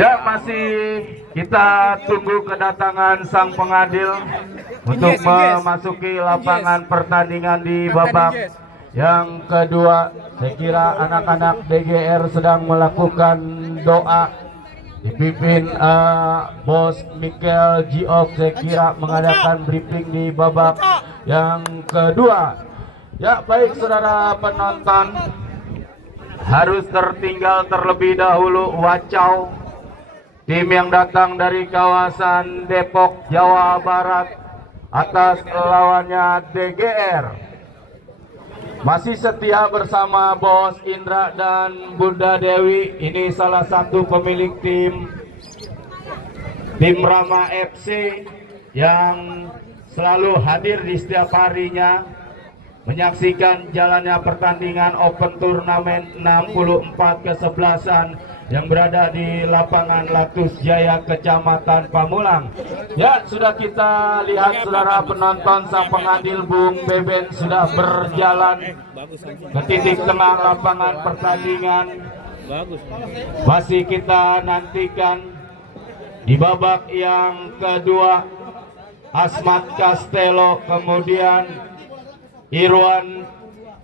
Ya, masih kita tunggu kedatangan sang pengadil untuk memasuki lapangan pertandingan di babak yang kedua. Saya kira anak-anak DGR sedang melakukan doa dipimpin Bos Michael Giok. Saya kira mengadakan briefing di babak yang kedua. Ya, baik saudara penonton, harus tertinggal terlebih dahulu Wacau, tim yang datang dari kawasan Depok, Jawa Barat, atas lawannya DGR. Masih setia bersama Bos Indra dan Bunda Dewi. Ini salah satu pemilik tim Rama FC yang selalu hadir di setiap harinya menyaksikan jalannya pertandingan Open Turnamen 64 kesebelasan yang berada di lapangan Latus Jaya, Kecamatan Pamulang. Ya, sudah kita lihat saudara penonton, sang pengadil Bung Beben sudah berjalan ke titik tengah lapangan pertandingan. Masih kita nantikan di babak yang kedua Asmat Castello, kemudian Irwan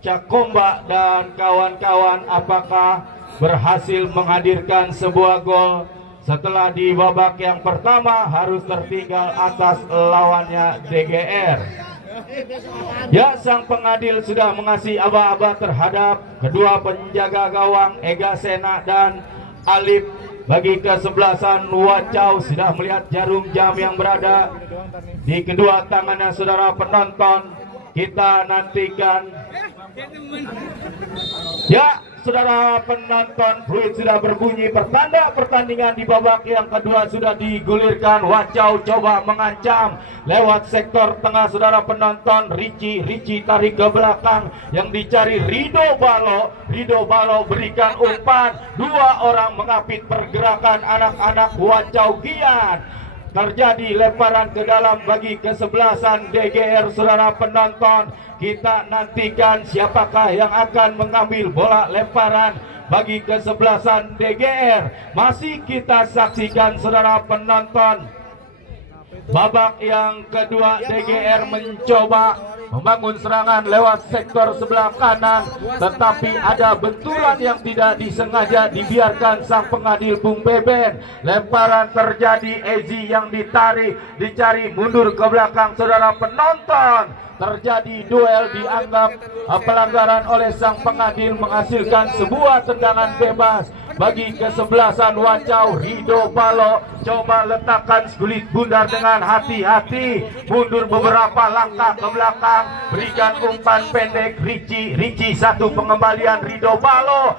Cakomba dan kawan-kawan apakah berhasil menghadirkan sebuah gol setelah di babak yang pertama harus tertinggal atas lawannya DGR. Ya, sang pengadil sudah mengasih aba-aba terhadap kedua penjaga gawang Ega Sena dan Alip. Bagi kesebelasan Wacau sudah melihat jarum jam yang berada di kedua tangannya saudara penonton. Kita nantikan. Ya, saudara penonton, fluid sudah berbunyi, pertanda pertandingan di babak yang kedua sudah digulirkan. Wacau coba mengancam lewat sektor tengah saudara penonton. Ricci tarik ke belakang, yang dicari Rido Balo berikan umpan. Dua orang mengapit pergerakan anak-anak Wacau Gian. Terjadi lemparan ke dalam bagi kesebelasan DGR saudara penonton. Kita nantikan siapakah yang akan mengambil bola lemparan bagi kesebelasan DGR. Masih kita saksikan saudara penonton, babak yang kedua DGR mencoba membangun serangan lewat sektor sebelah kanan, tetapi ada benturan yang tidak disengaja dibiarkan sang pengadil Bung Beben. Lemparan terjadi, Ezi yang ditarik, dicari mundur ke belakang saudara penonton. Terjadi duel, dianggap pelanggaran oleh sang pengadil, menghasilkan sebuah tendangan bebas bagi kesebelasan Wacau. Rido Balo coba letakkan kulit bundar dengan hati-hati, mundur beberapa langkah ke belakang, berikan umpan pendek. Ricci satu pengembalian Rido Balo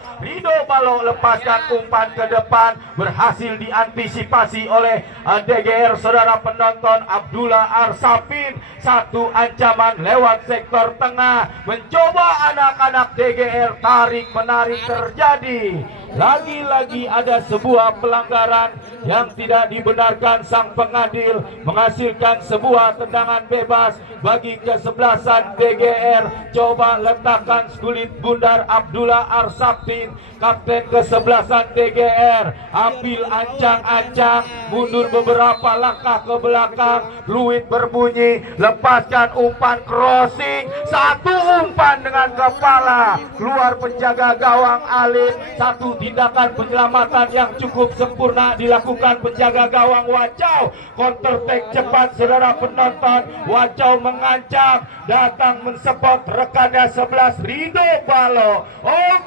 lepaskan umpan ke depan, berhasil diantisipasi oleh DGR saudara penonton. Abdullah Arsafin satu ancaman lewat sektor tengah, mencoba anak-anak DGR tarik menarik terjadi. Lagi-lagi ada sebuah pelanggaran yang tidak dibenarkan. Sang pengadil menghasilkan sebuah tendangan bebas bagi kesebelasan DGR. Coba letakkan kulit bundar Abdullah Arsafin, kapten kesebelasan DGR, ambil ancang-ancang, mundur beberapa langkah ke belakang. Fluid berbunyi, lepaskan umpan crossing, satu umpan dengan kepala keluar penjaga gawang Alif. Satu tindakan penyelamatan yang cukup sempurna dilakukan penjaga gawang Wacau. Counter attack cepat saudara penonton. Wacau mengancam, datang mensupport rekannya 11 Rido Balo.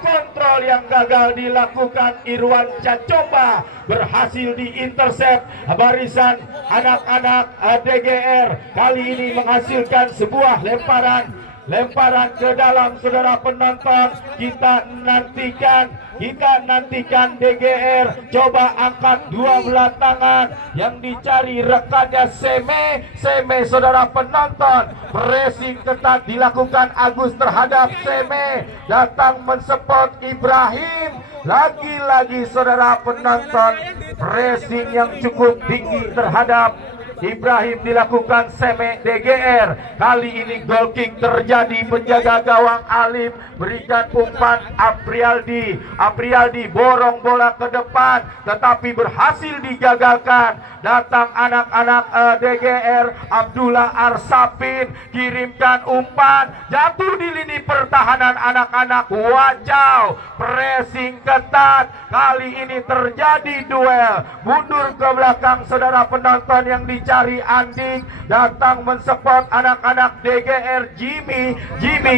Kontrol yang gagal dilakukan Irwan Cakomba, berhasil diintercept barisan anak-anak DGR. Kali ini menghasilkan sebuah lemparan ke dalam saudara penonton. Kita nantikan DGR coba angkat dua belah tangan, yang dicari rekannya Seme saudara penonton. Pressing ketat dilakukan Agus terhadap Seme, datang mensupport Ibrahim. Lagi-lagi saudara penonton, pressing yang cukup tinggi terhadap Ibrahim dilakukan seme DGR. Kali ini goal kick terjadi, penjaga gawang Alif berikan umpan Aprialdi borong bola ke depan tetapi berhasil digagalkan. Datang anak-anak DGR, Abdullah Arsapin kirimkan umpan, jatuh di lini pertahanan anak-anak Wacau. Pressing ketat, kali ini terjadi duel, mundur ke belakang saudara penonton yang dicari Andik, datang mensupport anak-anak DGR. Jimmy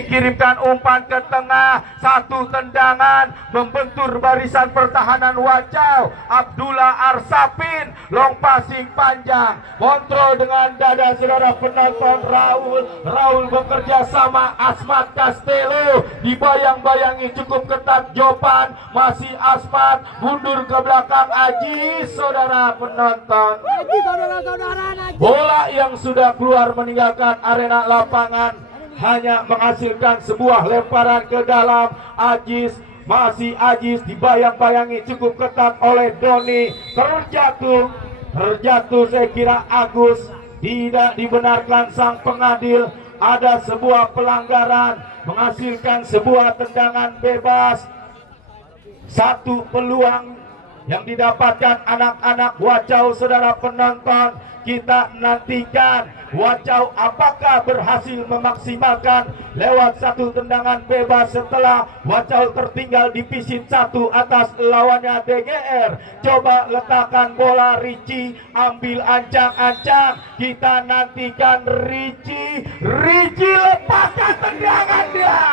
kirimkan umpan ke tengah, satu tendangan membentur barisan pertahanan Wacau. Abdullah Arsapin long passing panjang, kontrol dengan dada saudara penonton. Raul bekerja sama Asmat Castello, dibayang-bayangi cukup ketat Jopan, masih Asmat, mundur ke belakang Aji saudara penonton. Bola yang sudah keluar meninggalkan arena lapangan hanya menghasilkan sebuah lemparan ke dalam. Ajis, masih Ajis, dibayang-bayangi cukup ketat oleh Doni, terjatuh saya kira Agus, tidak dibenarkan sang pengadil. Ada sebuah pelanggaran menghasilkan sebuah tendangan bebas. Satu peluang yang didapatkan anak-anak Wacau saudara penonton. Kita nantikan Wacau apakah berhasil memaksimalkan lewat satu tendangan bebas setelah Wacau tertinggal di pisit 1 atas lawannya DGR. Coba letakkan bola Ricci, ambil ancang-ancang. Kita nantikan Ricci lepaskan tendangan dia.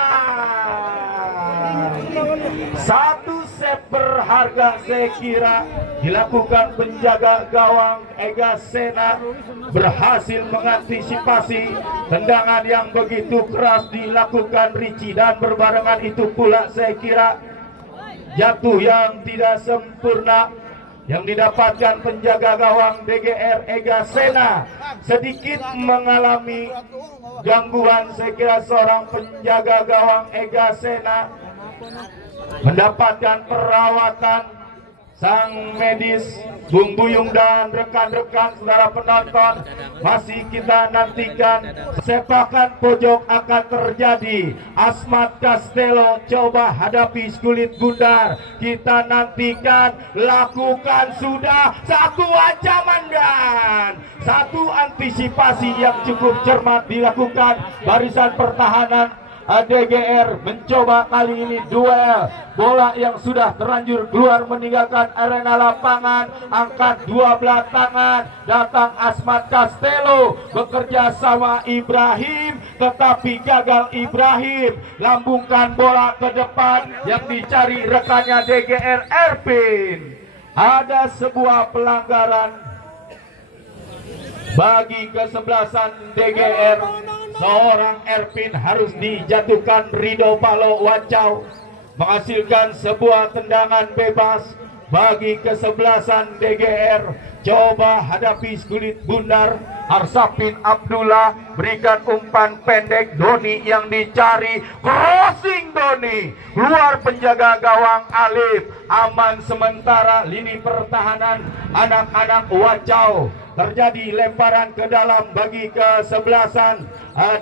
Satu set berharga saya kira dilakukan penjaga gawang Ega Sena, berhasil mengantisipasi tendangan yang begitu keras dilakukan Ricci, dan berbarengan itu pula saya kira jatuh yang tidak sempurna yang didapatkan penjaga gawang DGR Ega Sena. Sedikit mengalami gangguan saya kira seorang penjaga gawang Ega Sena, mendapatkan perawatan sang medis, Bung Buyung dan rekan-rekan saudara penonton. Masih kita nantikan sepakan pojok akan terjadi. Asmat Castello coba hadapi Skulit Gundar. Kita nantikan, lakukan sudah satu ancaman dan satu antisipasi yang cukup cermat dilakukan barisan pertahanan DGR. Mencoba kali ini duel, bola yang sudah terlanjur keluar meninggalkan arena lapangan, angkat dua belah tangan, datang Asmat Castello bekerja sama Ibrahim tetapi gagal Ibrahim, lambungkan bola ke depan yang dicari rekannya DGR Erpin. Ada sebuah pelanggaran bagi kesebelasan DGR. Seorang Erpin harus dijatuhkan. Rido Palo Wacau menghasilkan sebuah tendangan bebas bagi kesebelasan DGR. Coba hadapi Skulit Gundar. Arsapin Abdullah berikan umpan pendek, Doni yang dicari, crossing Doni, luar penjaga gawang Alif. Aman sementara lini pertahanan anak-anak Wacau. Terjadi lemparan ke dalam bagi kesebelasan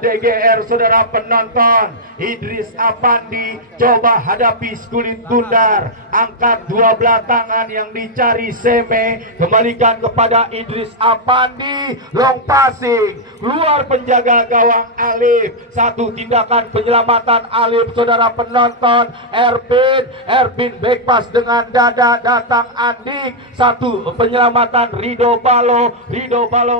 DGR saudara penonton. Idris Apandi coba hadapi Skulit Gundar, angkat dua belah tangan yang dicari Seme, kembalikan kepada Idris Apandi, long passing luar penjaga gawang Alif. Satu tindakan penyelamatan Alif saudara penonton. Erpin back pass dengan dada, datang Andik, satu penyelamatan Rido Balo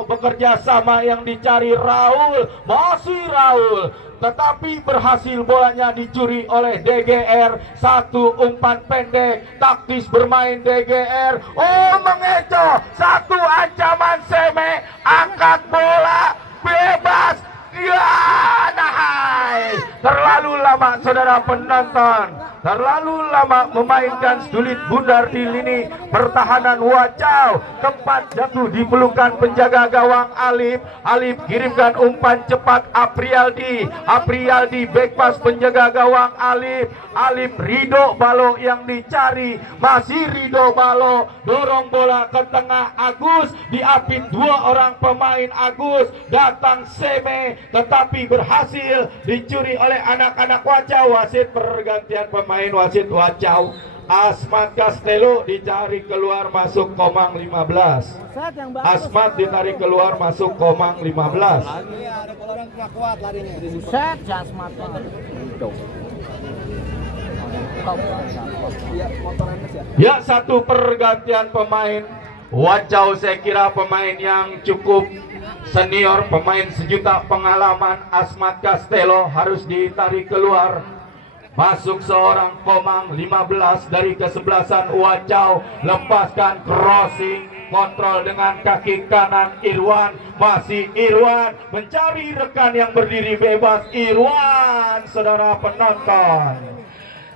bekerja sama yang dicari Raul, masih Raul, tetapi berhasil bolanya dicuri oleh DGR. Satu umpan pendek, taktis bermain DGR. Oh, mengecoh, satu ancaman Seme, angkat bola bebas, Ya, nahai. Terlalu lama saudara penonton, terlalu lama memainkan sulit bundar di lini pertahanan Wacau. Tempat jatuh di pelukan penjaga gawang Alif. Alif kirimkan umpan cepat Aprialdi. Aprialdi back pass penjaga gawang Alif. Alif Rido Balo yang dicari. Masih Rido Balo dorong bola ke tengah Agus. Diapit dua orang pemain Agus. Datang Seme tetapi berhasil dicuri oleh anak-anak Wacau. Wasit pergantian pemain, wasit Wacau. Asmat Castello dicari keluar masuk Komang 15. Asmat ditarik keluar masuk Komang 15. Ya, satu pergantian pemain Wacau. Saya kira pemain yang cukup senior, pemain sejuta pengalaman. Asmat Castello harus ditarik keluar. Masuk seorang Komang 15 dari kesebelasan Wacau. Lepaskan crossing, kontrol dengan kaki kanan Irwan. Masih Irwan mencari rekan yang berdiri bebas. Irwan, saudara penonton,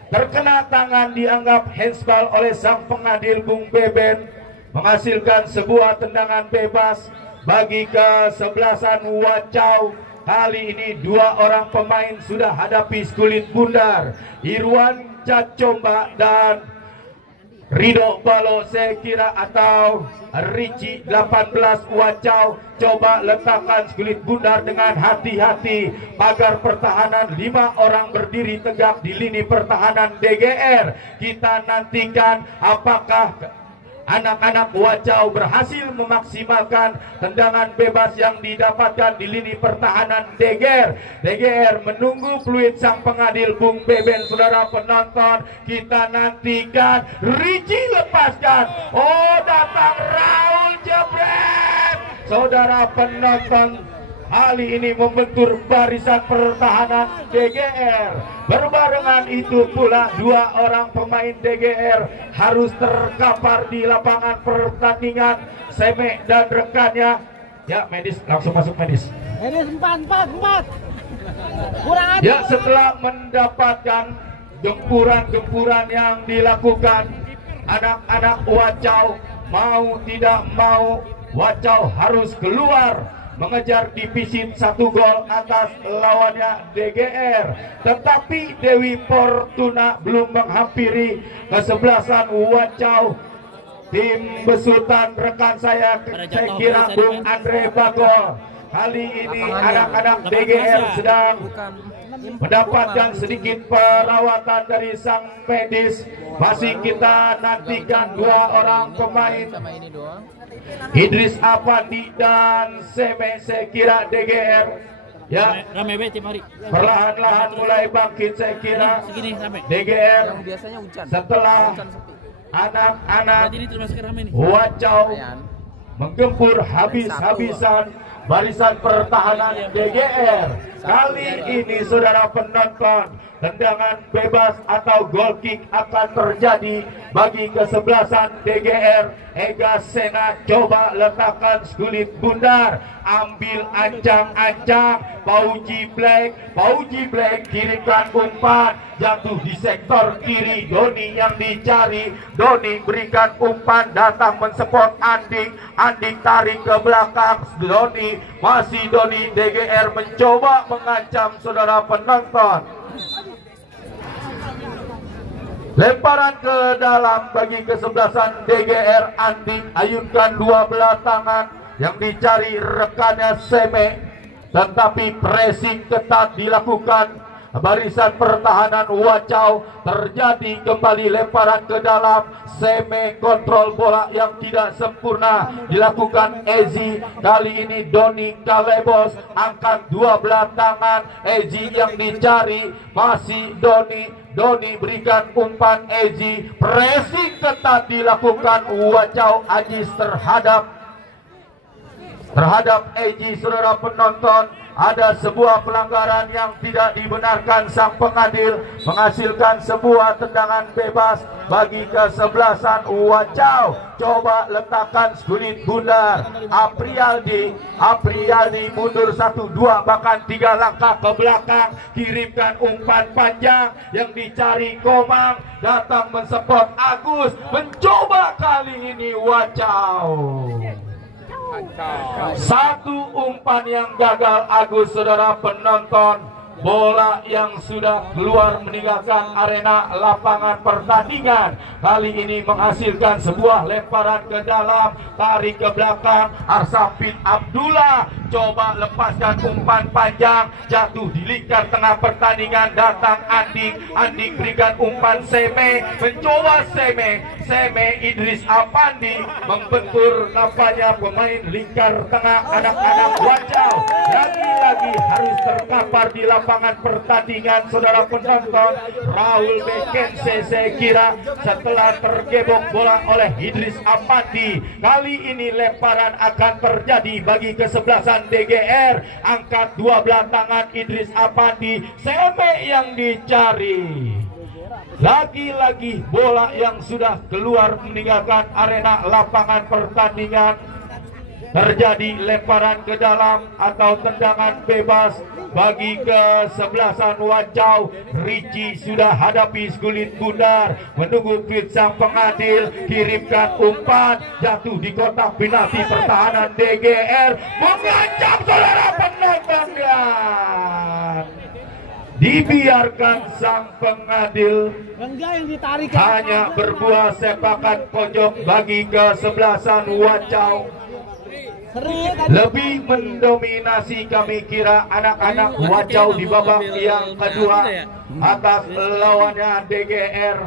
terkena tangan, dianggap handsball oleh sang pengadil Bung Beben, menghasilkan sebuah tendangan bebas bagi kesebelasan Wacau. Kali ini dua orang pemain sudah hadapi kulit bundar. Irwan Cacomba dan Rido Balo, saya kira, atau Ricci 18 Wacau. Coba letakkan kulit bundar dengan hati-hati. Pagar pertahanan 5 orang berdiri tegak di lini pertahanan DGR. Kita nantikan apakah anak-anak Wacau berhasil memaksimalkan tendangan bebas yang didapatkan di lini pertahanan DGR. DGR menunggu fluid sang pengadil Bung Beben, saudara penonton. Kita nantikan. Ricci lepaskan. Oh, datang Raul jebret. Saudara penonton, kali ini membentur barisan pertahanan DGR. Berbarengan itu pula dua orang pemain DGR harus terkapar di lapangan pertandingan. Seme dan rekannya. Ya, medis langsung masuk medis. Medis 4. Kurang aja. Ya, setelah mendapatkan gempuran-gempuran yang dilakukan anak-anak Wacau, mau tidak mau Wacau harus keluar mengejar divisit 1 gol atas lawannya DGR. Tetapi Dewi Fortuna belum menghampiri kesebelasan Wacau. Tim besutan rekan saya kira Bung Andre Bagor. Kali ini anak-anak DGR sedang mendapatkan sedikit perawatan dari sang medis. Masih kita nantikan dua orang pemain, Idris Afandi dan Seme, saya kira DGR ya perlahan-lahan mulai bangkit. Saya kira DGR setelah anak-anak Wacau menggempur habis-habisan barisan pertahanan DGR. Kali ini saudara penonton, tendangan bebas atau goal kick akan terjadi bagi kesebelasan DGR. Ega Sena coba letakkan kulit bundar, ambil ancang-ancang. Pauji Black kirimkan umpan, jatuh di sektor kiri. Doni yang dicari. Doni berikan umpan, datang mensupport Andik. Andik tarik ke belakang. Doni, masih Doni. DGR mencoba mengancam saudara penonton. Lemparan ke dalam bagi kesebelasan DGR. Andik ayunkan dua belah tangan, yang dicari rekannya Seme, tetapi pressing ketat dilakukan barisan pertahanan Wacau. Terjadi kembali lemparan ke dalam. Seme kontrol bola yang tidak sempurna dilakukan Ezi. Kali ini Doni Kalebos angkat dua belah tangan. Ezi yang dicari, masih Doni. Doni berikan umpan Ezi. Pressing ketat dilakukan Wacau Ajis terhadap Ezi, saudara penonton. ada sebuah pelanggaran yang tidak dibenarkan. Sang pengadil menghasilkan sebuah tendangan bebas bagi kesebelasan Wacau. Coba letakkan kulit bundar. Aprialdi mundur 1-2 bahkan 3 langkah ke belakang, kirimkan umpan panjang yang dicari Komang, datang mensupport Agus, mencoba kali ini Wacau. Satu umpan yang gagal Agus, saudara penonton. Bola yang sudah keluar meninggalkan arena lapangan pertandingan. Kali ini menghasilkan sebuah lemparan ke dalam, tarik ke belakang. Arsafin Abdullah coba lepaskan umpan panjang, jatuh di lingkar tengah pertandingan. Datang Andik berikan umpan Seme, mencoba Seme Idris Apandi membentur nampaknya pemain lingkar tengah anak-anak Wacau. Lagi-lagi harus terkapar di lapangan pertandingan, saudara penonton. Raul Bekense saya kira setelah tergebok bola oleh Idris Apandi. Kali ini lemparan akan terjadi bagi kesebelasan DGR. Angkat 12 tangan Idris Apandi, Seme yang dicari. Lagi-lagi bola yang sudah keluar meninggalkan arena lapangan pertandingan. Terjadi lemparan ke dalam atau tendangan bebas bagi kesebelasan Wacau. Ricci sudah hadapi kulit bundar, menunggu fit sang pengadil, kirimkan umpan, jatuh di kotak penalti. Pertahanan DGR mengancam, saudara penonton, dan dibiarkan sang pengadil hanya berbuah sepakan pojok bagi kesebelasan Wacau. Lebih mendominasi kami kira anak-anak Wacau di babak yang kedua atas lawannya DGR.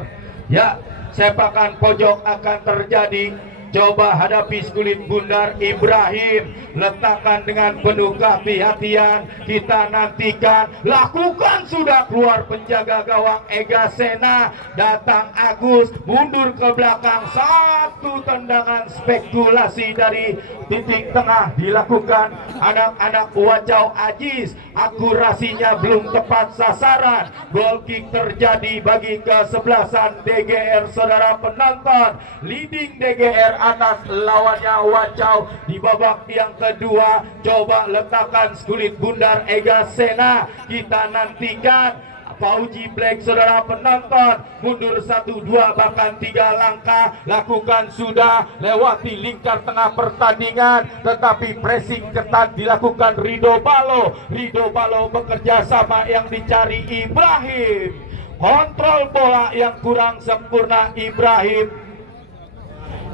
Ya, sepakan pojok akan terjadi. Coba hadapi kulit bundar Ibrahim, letakkan dengan penuh kehati-hatian. Kita nantikan, lakukan, sudah keluar penjaga gawang Ega Sena. Datang Agus, mundur ke belakang. Satu tendangan spekulasi dari titik tengah dilakukan anak-anak Wacau. Ajis, akurasinya belum tepat sasaran. Goal kick terjadi bagi kesebelasan DGR, saudara penonton. Leading DGR atas lawannya Wacau di babak yang kedua. Coba letakkan kulit bundar Ega Sena. Kita nantikan Fauji Black, saudara penonton, mundur 1-2 bahkan 3 langkah. Lakukan sudah, lewati lingkar tengah pertandingan, tetapi pressing ketat dilakukan Rido Balo bekerja sama yang dicari Ibrahim. Kontrol bola yang kurang sempurna Ibrahim,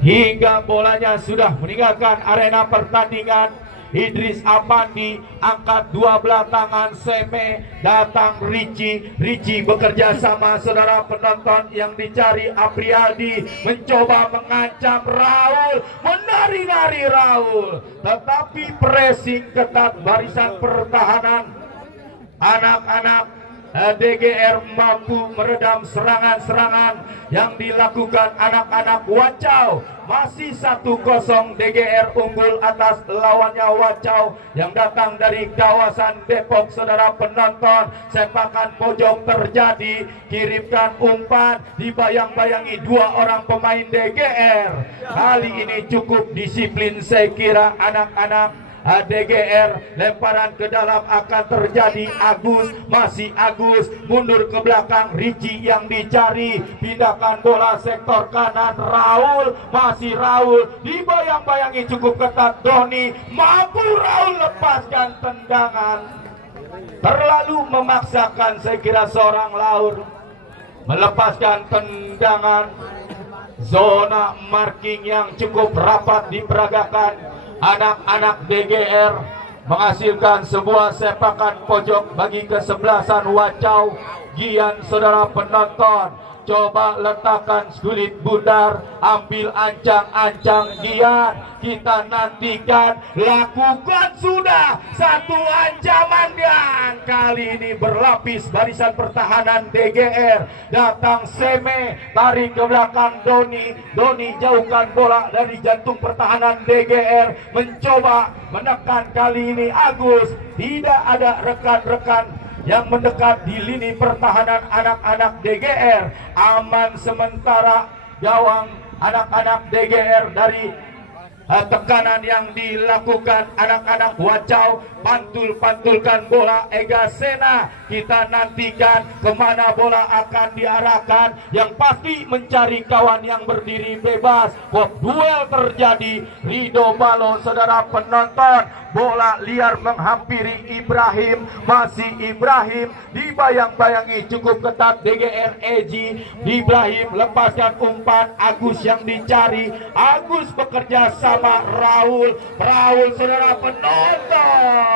hingga bolanya sudah meninggalkan arena pertandingan. Idris Apandi angkat 12 tangan Seme, datang Ricci bekerja sama, saudara penonton, yang dicari Aprialdi, mencoba mengancam Raul, menari-nari Raul, tetapi pressing ketat barisan pertahanan anak-anak DGR mampu meredam serangan-serangan yang dilakukan anak-anak Wacau. Masih 1-0 DGR unggul atas lawannya Wacau yang datang dari kawasan Depok, saudara penonton. Sepakan pojok terjadi, kirimkan umpan, dibayang-bayangi 2 orang pemain DGR. Kali ini cukup disiplin saya kira anak-anak DGR. Lemparan ke dalam akan terjadi. Agus mundur ke belakang. Ricci yang dicari, pindahkan bola sektor kanan. Masih Raul, dibayang-bayangi cukup ketat Doni. Mampu Raul lepaskan tendangan. Terlalu memaksakan saya kira seorang Laur melepaskan tendangan. Zona marking yang cukup rapat diperagakan. Anak-anak DGR menghasilkan sebuah sepakan pojok bagi kesebelasan Wacau. Gian, saudara penonton, coba letakkan kulit bundar, ambil ancang-ancang Gian, kita nantikan, lakukan sudah satu ancaman dan kali ini berlapis barisan pertahanan DGR, datang Seme, tarik ke belakang Doni jauhkan bola dari jantung pertahanan DGR, mencoba menekan kali ini Agus, tidak ada rekan-rekan yang mendekat di lini pertahanan anak-anak DGR. Aman sementara gawang anak-anak DGR dari tekanan yang dilakukan anak-anak Wacau. Pantulkan bola Ega Sena, kita nantikan kemana bola akan diarahkan, yang pasti mencari kawan yang berdiri bebas. Duel terjadi, Rido Balo, saudara penonton, bola liar menghampiri Ibrahim, masih Ibrahim, dibayang-bayangi cukup ketat DGR Eji. Ibrahim lepaskan umpan, Agus yang dicari, Agus bekerja sama Raul, saudara penonton.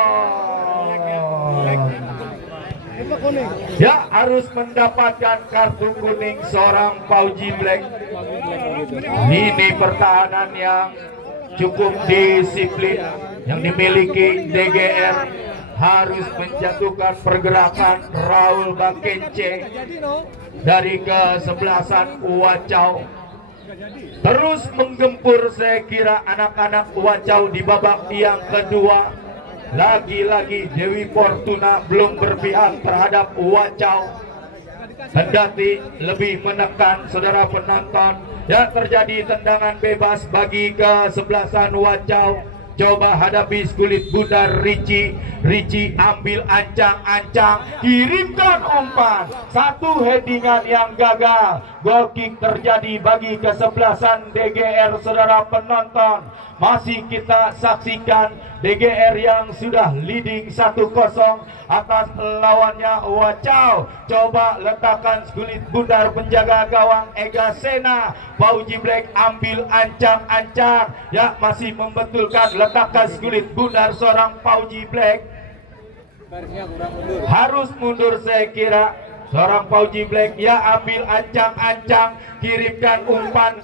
Ya, harus mendapatkan kartu kuning seorang Pauji Black. Ini pertahanan yang cukup disiplin yang dimiliki DGR, harus menjatuhkan pergerakan Raul Bakence dari kesebelasan Wacau. Terus menggempur saya kira anak-anak Wacau di babak yang kedua. Lagi-lagi Dewi Fortuna belum berpihak terhadap Wacau, kendati lebih menekan saudara penonton. Ya, terjadi tendangan bebas bagi kesebelasan Wacau. Coba hadapi kulit bundar Ricci ambil ancang-ancang, kirimkan umpan, satu headingan yang gagal. Goal kick terjadi bagi kesebelasan DGR, saudara penonton. Masih kita saksikan DGR yang sudah leading 1-0 atas lawannya Wacau. Coba letakkan kulit bundar penjaga gawang Ega Sena. Pauji Black ambil ancang-ancang, ya, masih membetulkan, letakkan kulit bundar seorang Pauji Black. Harus mundur saya kira seorang Pauji Black, ya, ambil ancang-ancang, kirimkan umpan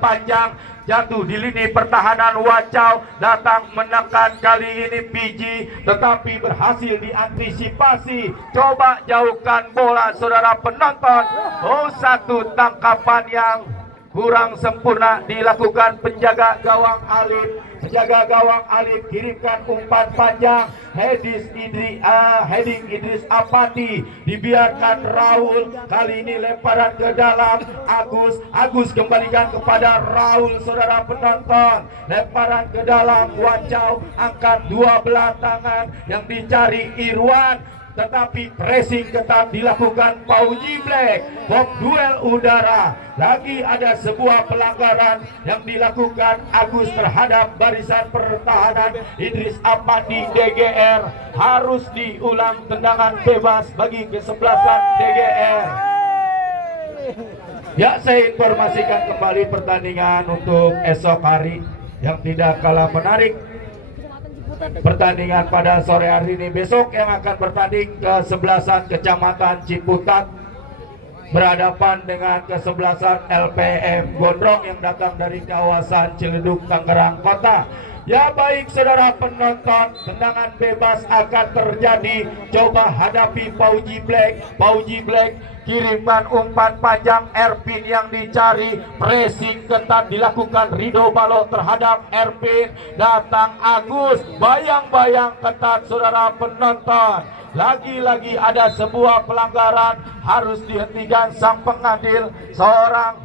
panjang, jatuh di lini pertahanan Wacau, datang menekan kali ini PG, tetapi berhasil diantisipasi. Coba jauhkan bola saudara penonton. Satu tangkapan yang kurang sempurna dilakukan penjaga gawang Alif. Penjaga gawang Alif kirimkan umpan panjang, heading Idris Apandi, dibiarkan Raul, kali ini lemparan ke dalam Agus kembalikan kepada Raul, saudara penonton, lemparan ke dalam Wacau, angkat dua belah tangan, yang dicari Irwan, tetapi pressing ketat dilakukan Pauji Black. Duel udara, lagi ada sebuah pelanggaran yang dilakukan Agus terhadap barisan pertahanan Idris Apandi DGR. Harus diulang tendangan bebas bagi kesebelasan DGR. Ya, saya informasikan kembali pertandingan untuk esok hari yang tidak kalah menarik. Pertandingan pada sore hari ini besok yang akan bertanding kesebelasan Kecamatan Ciputat berhadapan dengan kesebelasan LPM Gondrong yang datang dari kawasan Ciledug, Tangerang Kota. Ya, baik saudara penonton, tendangan bebas akan terjadi. Coba hadapi Pauji Black kirimkan umpan panjang, Erpin yang dicari, pressing ketat dilakukan Rido Balo terhadap Erpin, datang Agus, bayang-bayang ketat saudara penonton. Lagi-lagi ada sebuah pelanggaran, harus dihentikan sang pengadil, seorang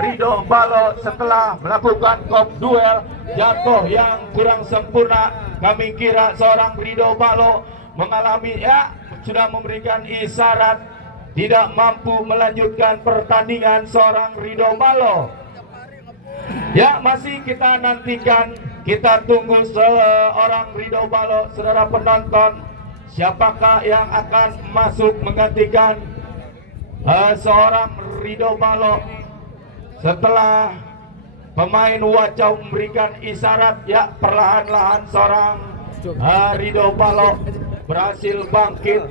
Rido Balo setelah melakukan duel, jatuh yang kurang sempurna. Kami kira seorang Rido Balo mengalami, ya, sudah memberikan isyarat tidak mampu melanjutkan pertandingan seorang Rido Balo. Ya, masih kita nantikan, kita tunggu seorang Rido Balo, saudara penonton, siapakah yang akan masuk menggantikan seorang Rido Balo setelah pemain Wacau memberikan isyarat. Ya, perlahan-lahan seorang Rido Balo berhasil bangkit,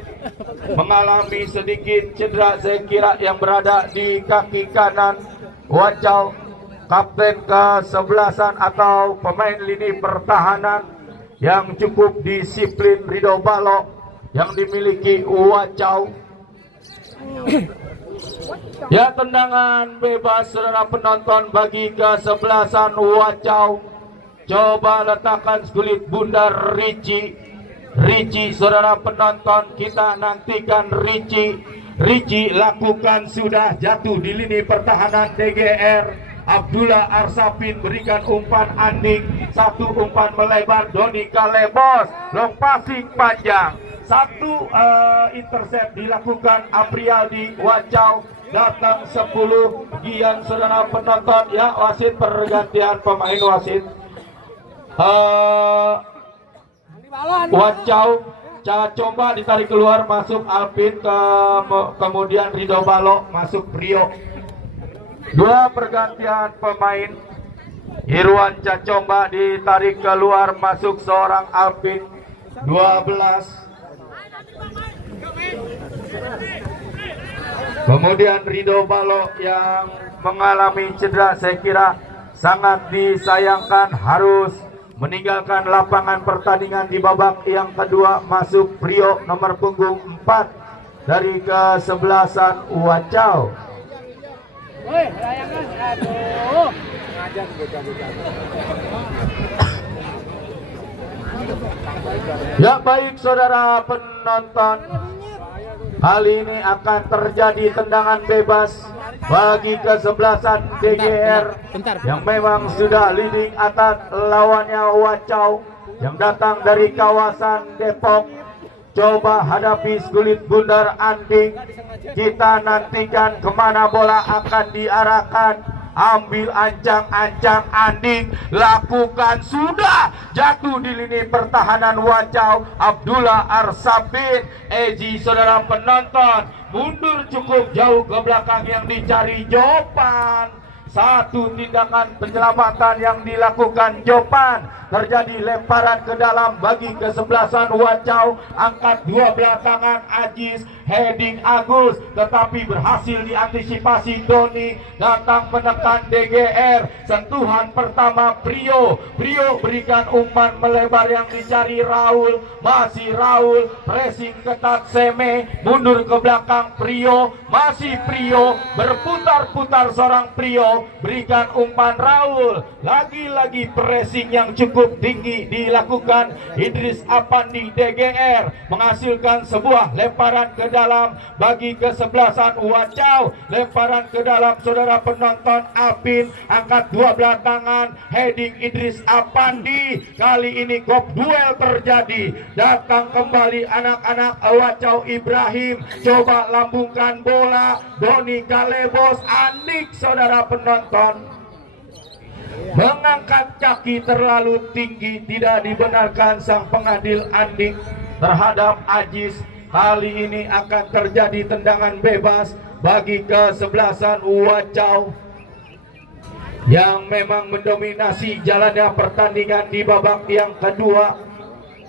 mengalami sedikit cedera saya kira yang berada di kaki kanan Wacau. Kapten ke-11 atau pemain lini pertahanan yang cukup disiplin Ridho Balok yang dimiliki Wacau. Ya, tendangan bebas saudara penonton bagi ke-11 Wacau. Coba letakkan kulit bundar Ricci. Ricci saudara penonton, kita nantikan Ricci lakukan sudah jatuh di lini pertahanan DGR. Abdullah Arsapin berikan umpan Anding, satu umpan melebar Doni Kalebos, long passing panjang, satu intercept dilakukan Aprialdi Wacau. Datang 10 gian saudara penonton. Ya, wasit pergantian pemain wasit. Wacau coba ditarik keluar, masuk Alvin, kemudian Ridho Balok, masuk Rio. Dua pergantian pemain. Irwan Cacomba ditarik keluar, masuk seorang Alvin. 12. Kemudian Ridho Balok yang mengalami cedera, saya kira sangat disayangkan, harus meninggalkan lapangan pertandingan di babak yang kedua. Masuk Rio nomor punggung 4 dari ke-11 Wacau. Ya, baik saudara penonton, kali ini akan terjadi tendangan bebas bagi ke-11 DGR yang memang sudah leading atas lawannya Wacau yang datang dari kawasan Depok. Coba hadapi kulit bundar Anding. Kita nantikan kemana bola akan diarahkan. Ambil ancang-ancang Anding, lakukan sudah jatuh di lini pertahanan Wacau. Abdullah Arsapin, Eji saudara penonton, mundur cukup jauh ke belakang yang dicari Jopan. Satu tindakan penyelamatan yang dilakukan Jopan, terjadi lemparan ke dalam bagi ke-11 Wacau. Angkat dua belah tangan Ajis, heading Agus, tetapi berhasil diantisipasi Doni. Datang menekan DGR, sentuhan pertama Prio berikan umpan melebar yang dicari Raul, masih Raul, pressing ketat Seme, mundur ke belakang Prio, masih Prio, berputar-putar seorang Prio, berikan umpan Raul, lagi-lagi pressing yang cukup tinggi dilakukan Idris Apandi. DGR menghasilkan sebuah lemparan ke dalam bagi ke-11 Wacau. Lemparan ke dalam saudara penonton. Alvin angkat dua belah tangan, heading Idris Apandi. Kali ini kop duel terjadi. Datang kembali anak-anak Wacau. Ibrahim coba lambungkan bola, Doni Kalebos, Andik saudara penonton mengangkat kaki terlalu tinggi, tidak dibenarkan sang pengadil Andik terhadap Ajis. Kali ini akan terjadi tendangan bebas bagi ke-11 Wacau yang memang mendominasi jalannya pertandingan di babak yang kedua.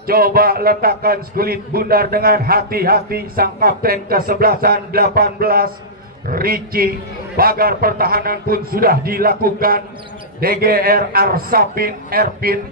Coba letakkan kulit bundar dengan hati-hati sang kapten ke-11 18 Ricci. Pagar pertahanan pun sudah dilakukan. DGR Arsapin, Erpin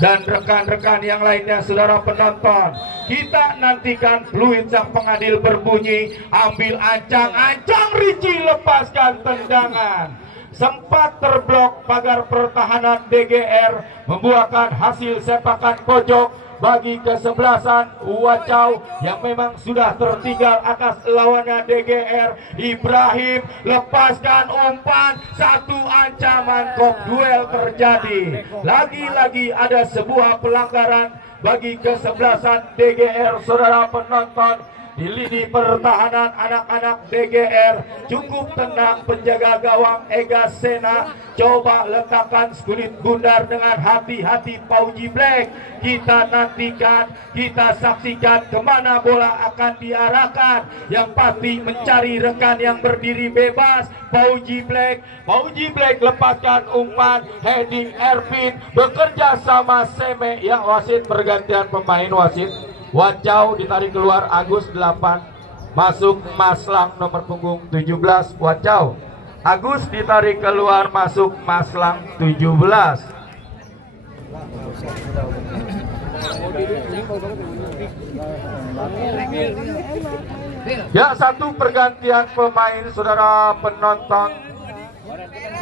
dan rekan-rekan yang lainnya saudara penonton. Kita nantikan fluid sang pengadil berbunyi. Ambil ancang-ancang, Ricci lepaskan tendangan. Sempat terblok pagar pertahanan DGR, membuahkan hasil sepakan pojok bagi ke-11 Wacau yang memang sudah tertinggal atas lawannya DGR. Ibrahim lepaskan umpan, satu ancaman kop duel terjadi. Lagi-lagi ada sebuah pelanggaran bagi ke-11 DGR saudara penonton. Di lini pertahanan anak-anak DGR cukup tenang penjaga gawang Ega Sena. Coba letakkan kulit bundar dengan hati-hati Pauji Black. Kita nantikan, kita saksikan kemana bola akan diarahkan. Yang pasti mencari rekan yang berdiri bebas. Pauji Black lepaskan umpan, heading Ervin bekerja sama Seme. Ya, wasit pergantian pemain wasit. Wacau ditarik keluar Agus 8. Masuk Maslang nomor punggung 17 Wacau. Agus ditarik keluar, masuk Maslang 17. Ya, satu pergantian pemain saudara penonton.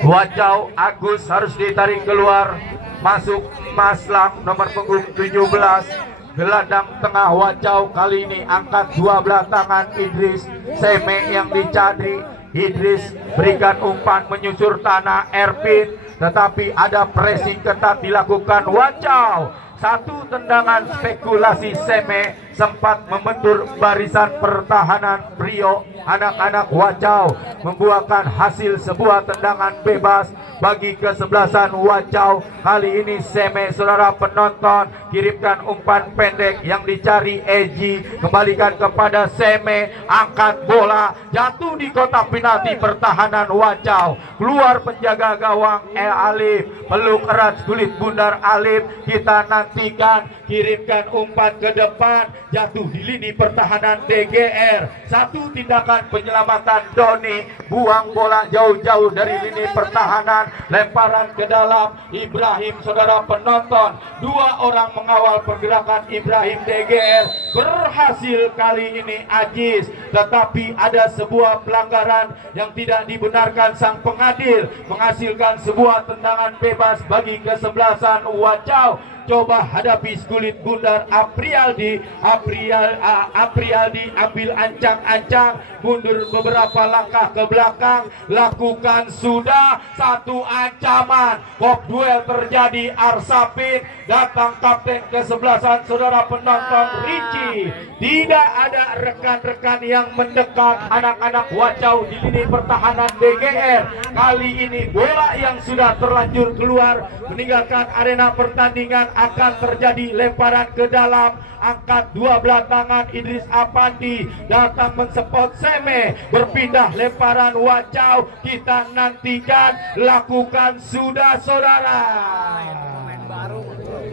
Wacau Agus harus ditarik keluar, masuk Maslang nomor punggung 17. Gelandang tengah Wacau kali ini angkat dua belah tangan Idris Seme yang dicadri. Idris berikan umpan menyusur tanah Erpin, tetapi ada pressing ketat dilakukan Wacau. Satu tendangan spekulasi Seme sempat membentur barisan pertahanan Prio. Anak-anak Wacau membuahkan hasil sebuah tendangan bebas bagi kesebelasan Wacau. Kali ini Seme saudara penonton kirimkan umpan pendek yang dicari Eji, kembalikan kepada Seme, angkat bola jatuh di kotak penalti pertahanan Wacau. Keluar penjaga gawang Alif, peluk erat kulit bundar Alif. Kita nantikan, kirimkan umpan ke depan, jatuh di lini pertahanan DGR. Satu tindakan penyelamatan Doni, buang bola jauh-jauh dari lini pertahanan, lemparan ke dalam Ibrahim saudara penonton. Dua orang mengawal pergerakan Ibrahim DGR, berhasil kali ini Ajis, tetapi ada sebuah pelanggaran yang tidak dibenarkan sang pengadil, menghasilkan sebuah tendangan bebas bagi kesebelasan Wacau. Coba hadapi kulit bundar Aprialdi. Aprialdi ambil ancang-ancang, mundur beberapa langkah ke belakang, lakukan sudah satu ancaman. Pop duel terjadi, Arsapin datang kapten kesebelasan saudara penonton Ricci. Tidak ada rekan-rekan yang mendekat anak-anak Wacau di lini pertahanan DGR. Kali ini bola yang sudah terlanjur keluar meninggalkan arena pertandingan, akan terjadi lemparan ke dalam, angkat dua belah tangan Idris Apandi, datang mensupport Seme, berpindah lemparan Wacau. Kita nantikan, lakukan sudah saudara.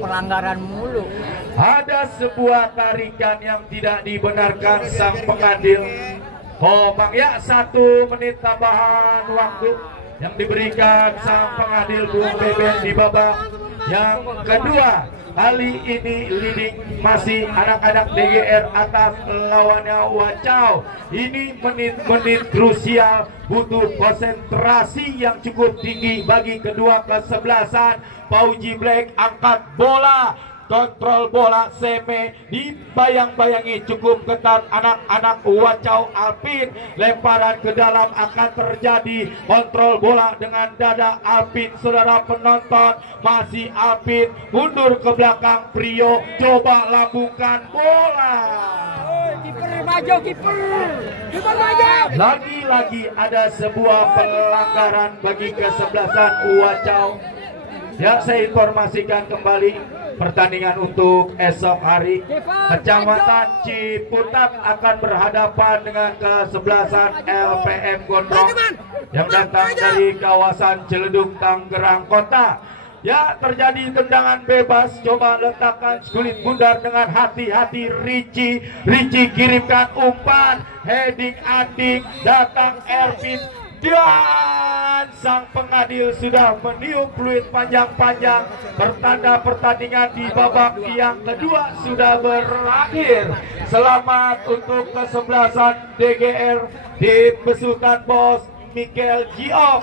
Pelanggaran mulu. Ada sebuah tarikan yang tidak dibenarkan sang pengadil. Bang ya, 1 menit tambahan waktu yang diberikan sang pengadil Bung Beben di babak yang kedua. Kali ini leading masih anak-anak DGR atas lawannya Wacau. Ini menit-menit krusial, butuh konsentrasi yang cukup tinggi bagi kedua kesebelasan. Pauji Black angkat bola, kontrol bola Seme, dibayang-bayangi cukup ketat anak-anak Wacau Alpin. Lemparan ke dalam akan terjadi, kontrol bola dengan dada Alpin saudara penonton. Masih Alpin, mundur ke belakang Prio, coba lambungkan bola. Kiper maju, kiper maju. Lagi-lagi ada sebuah pelanggaran bagi kesebelasan Wacau. Ya, saya informasikan kembali pertandingan untuk esok hari. Kecamatan Ciputat akan berhadapan dengan kesebelasan LPM Gondrong yang datang dari kawasan Ciledug, Tangerang Kota. Ya, terjadi tendangan bebas, coba letakkan kulit bundar dengan hati-hati Ricci. Ricci kirimkan umpan, heading Adik, datang Ervin. Dan sang pengadil sudah meniup fluid panjang-panjang, bertanda pertandingan di babak yang kedua sudah berakhir. Selamat untuk kesebelasan DGR di besutan bos Michael Giok,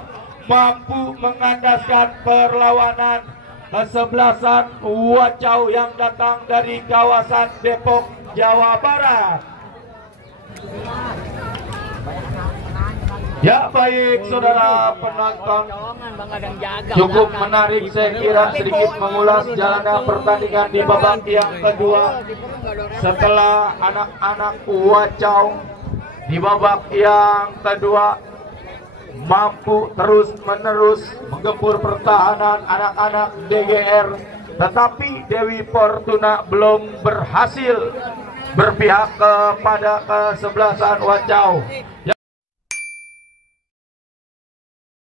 mampu mengandaskan perlawanan kesebelasan Wacau yang datang dari kawasan Depok, Jawa Barat. Ya, baik saudara penonton, cukup menarik saya kira sedikit mengulas jalannya pertandingan di babak yang kedua. Setelah anak-anak Wacau di babak yang kedua mampu terus-menerus menggempur pertahanan anak-anak DGR, tetapi Dewi Fortuna belum berhasil berpihak kepada kesebelasan Wacau.